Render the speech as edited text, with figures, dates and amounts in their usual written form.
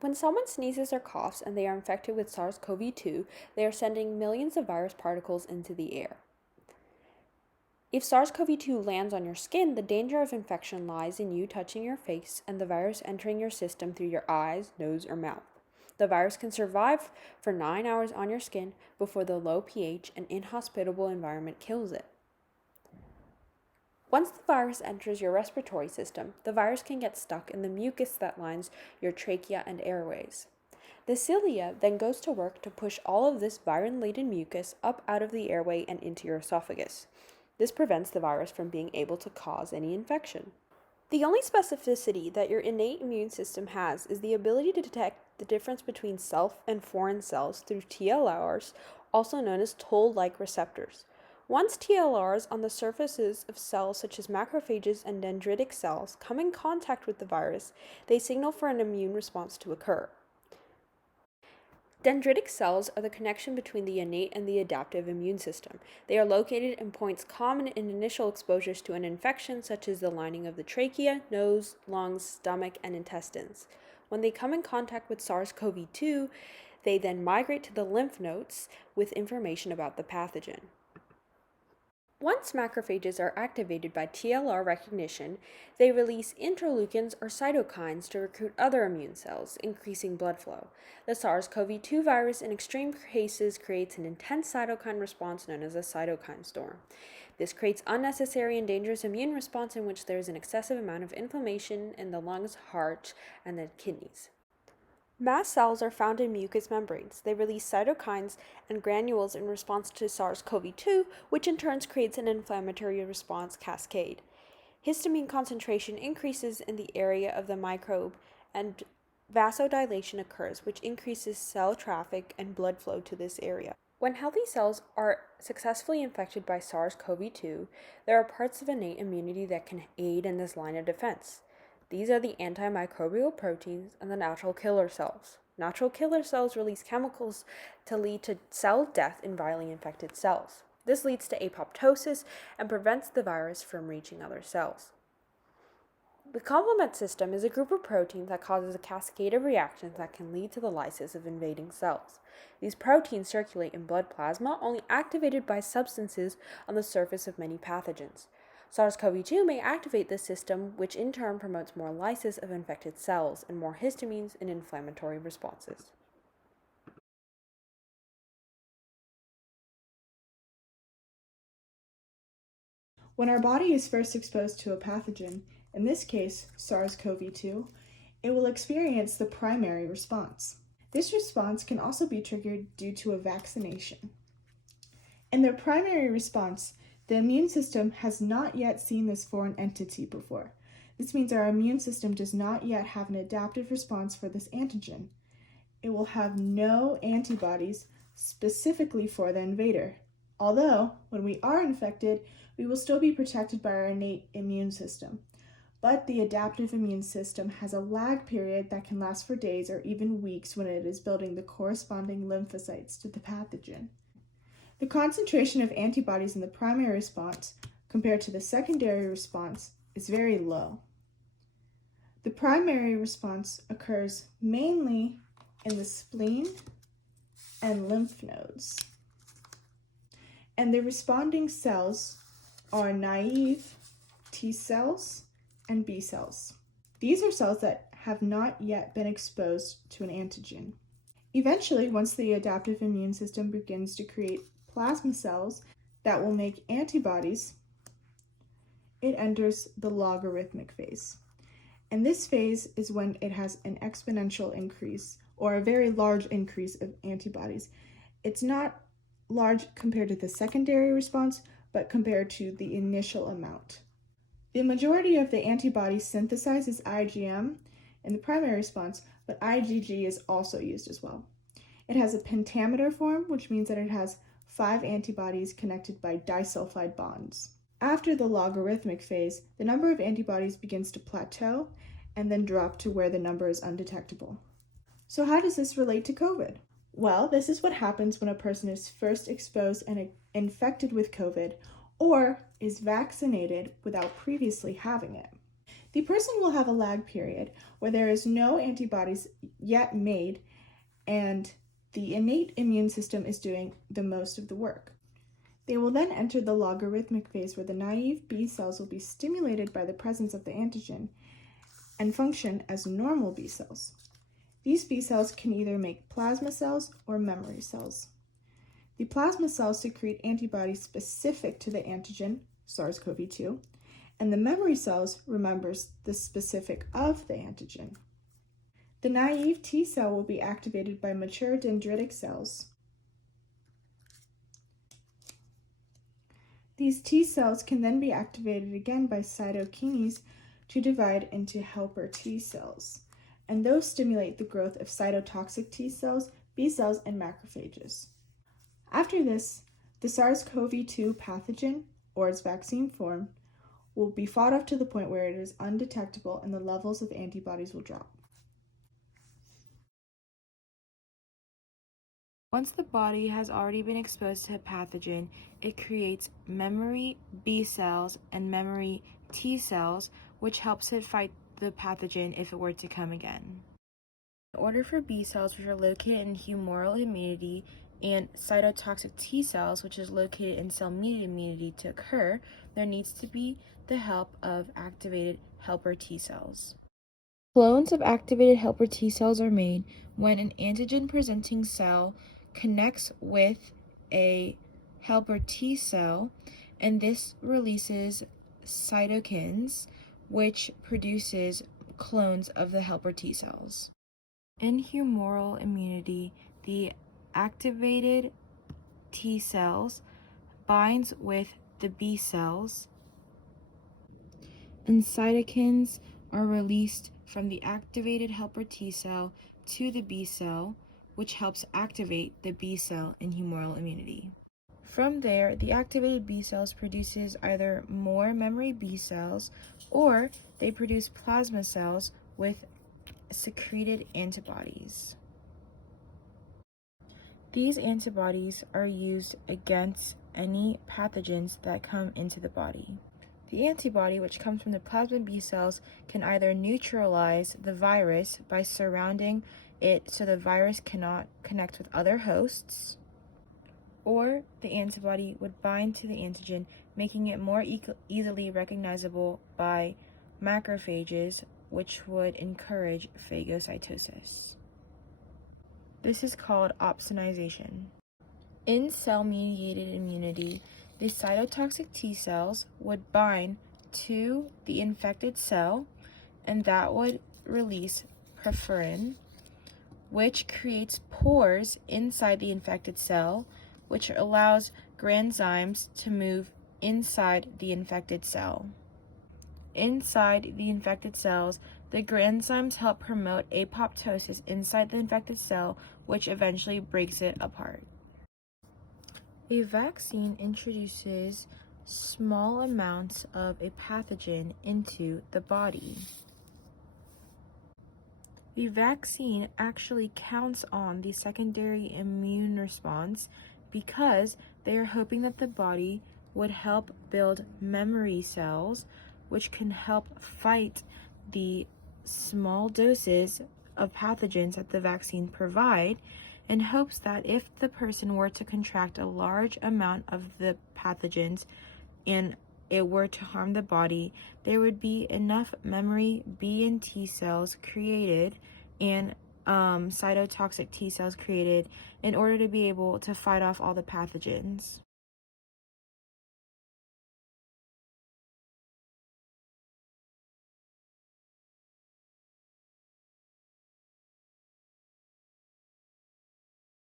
When someone sneezes or coughs and they are infected with SARS-CoV-2, they are sending millions of virus particles into the air. If SARS-CoV-2 lands on your skin, the danger of infection lies in you touching your face and the virus entering your system through your eyes, nose, or mouth. The virus can survive for 9 hours on your skin before the low pH and inhospitable environment kills it. Once the virus enters your respiratory system, the virus can get stuck in the mucus that lines your trachea and airways. The cilia then goes to work to push all of this viral-laden mucus up out of the airway and into your esophagus. This prevents the virus from being able to cause any infection. The only specificity that your innate immune system has is the ability to detect the difference between self and foreign cells through TLRs, also known as toll-like receptors. Once TLRs on the surfaces of cells such as macrophages and dendritic cells come in contact with the virus, they signal for an immune response to occur. Dendritic cells are the connection between the innate and the adaptive immune system. They are located in points common in initial exposures to an infection, such as the lining of the trachea, nose, lungs, stomach, and intestines. When they come in contact with SARS-CoV-2, they then migrate to the lymph nodes with information about the pathogen. Once macrophages are activated by TLR recognition, they release interleukins or cytokines to recruit other immune cells, increasing blood flow. The SARS-CoV-2 virus in extreme cases creates an intense cytokine response known as a cytokine storm. This creates unnecessary and dangerous immune response in which there is an excessive amount of inflammation in the lungs, heart, and the kidneys. Mast cells are found in mucous membranes. They release cytokines and granules in response to SARS-CoV-2, which in turn creates an inflammatory response cascade. Histamine concentration increases in the area of the microbe, and vasodilation occurs, which increases cell traffic and blood flow to this area. When healthy cells are successfully infected by SARS-CoV-2, there are parts of innate immunity that can aid in this line of defense. These are the antimicrobial proteins and the natural killer cells. Natural killer cells release chemicals to lead to cell death in virally infected cells. This leads to apoptosis and prevents the virus from reaching other cells. The complement system is a group of proteins that causes a cascade of reactions that can lead to the lysis of invading cells. These proteins circulate in blood plasma, only activated by substances on the surface of many pathogens. SARS-CoV-2 may activate this system, which in turn promotes more lysis of infected cells and more histamines in inflammatory responses. When our body is first exposed to a pathogen, in this case SARS-CoV-2, it will experience the primary response. This response can also be triggered due to a vaccination. In the primary response, the immune system has not yet seen this foreign entity before. This means our immune system does not yet have an adaptive response for this antigen. It will have no antibodies specifically for the invader. Although, when we are infected, we will still be protected by our innate immune system. But the adaptive immune system has a lag period that can last for days or even weeks when it is building the corresponding lymphocytes to the pathogen. The concentration of antibodies in the primary response compared to the secondary response is very low. The primary response occurs mainly in the spleen and lymph nodes. And the responding cells are naive T cells and B cells. These are cells that have not yet been exposed to an antigen. Eventually, once the adaptive immune system begins to create plasma cells that will make antibodies, it enters the logarithmic phase. And this phase is when it has an exponential increase or a very large increase of antibodies. It's not large compared to the secondary response, but compared to the initial amount. The majority of the antibodies synthesized is IgM in the primary response, but IgG is also used as well. It has a pentameter form, which means that it has 5 antibodies connected by disulfide bonds. After the logarithmic phase, the number of antibodies begins to plateau and then drop to where the number is undetectable. So how does this relate to COVID? Well, this is what happens when a person is first exposed and infected with COVID or is vaccinated without previously having it. The person will have a lag period where there is no antibodies yet made and the innate immune system is doing the most of the work. They will then enter the logarithmic phase where the naive B cells will be stimulated by the presence of the antigen and function as normal B cells. These B cells can either make plasma cells or memory cells. The plasma cells secrete antibodies specific to the antigen, SARS-CoV-2, and the memory cells remembers the specific of the antigen. The naive T cell will be activated by mature dendritic cells. These T cells can then be activated again by cytokines to divide into helper T cells, and those stimulate the growth of cytotoxic T cells, B cells, and macrophages. After this, the SARS-CoV-2 pathogen, or its vaccine form, will be fought off to the point where it is undetectable and the levels of antibodies will drop. Once the body has already been exposed to a pathogen, it creates memory B cells and memory T cells, which helps it fight the pathogen if it were to come again. In order for B cells, which are located in humoral immunity, and cytotoxic T cells, which is located in cell-mediated immunity, to occur, there needs to be the help of activated helper T cells. Clones of activated helper T cells are made when an antigen-presenting cell connects with a helper T cell, and this releases cytokines, which produces clones of the helper T cells. In humoral immunity, the activated T cells binds with the B cells, and cytokines are released from the activated helper T cell to the B cell, which helps activate the B cell in humoral immunity. From there, the activated B cells produces either more memory B cells, or they produce plasma cells with secreted antibodies. These antibodies are used against any pathogens that come into the body. The antibody, which comes from the plasma B cells, can either neutralize the virus by surrounding it so the virus cannot connect with other hosts, or the antibody would bind to the antigen, making it more easily recognizable by macrophages, which would encourage phagocytosis. This is called opsonization. In cell-mediated immunity, the cytotoxic T cells would bind to the infected cell, and that would release perforin, which creates pores inside the infected cell, which allows granzymes to move inside the infected cell. Inside the infected cells, the granzymes help promote apoptosis inside the infected cell, which eventually breaks it apart. A vaccine introduces small amounts of a pathogen into the body. The vaccine actually counts on the secondary immune response because they are hoping that the body would help build memory cells, which can help fight the small doses of pathogens that the vaccine provide, in hopes that if the person were to contract a large amount of the pathogens and it were to harm the body, there would be enough memory B and T cells created and cytotoxic T cells created in order to be able to fight off all the pathogens.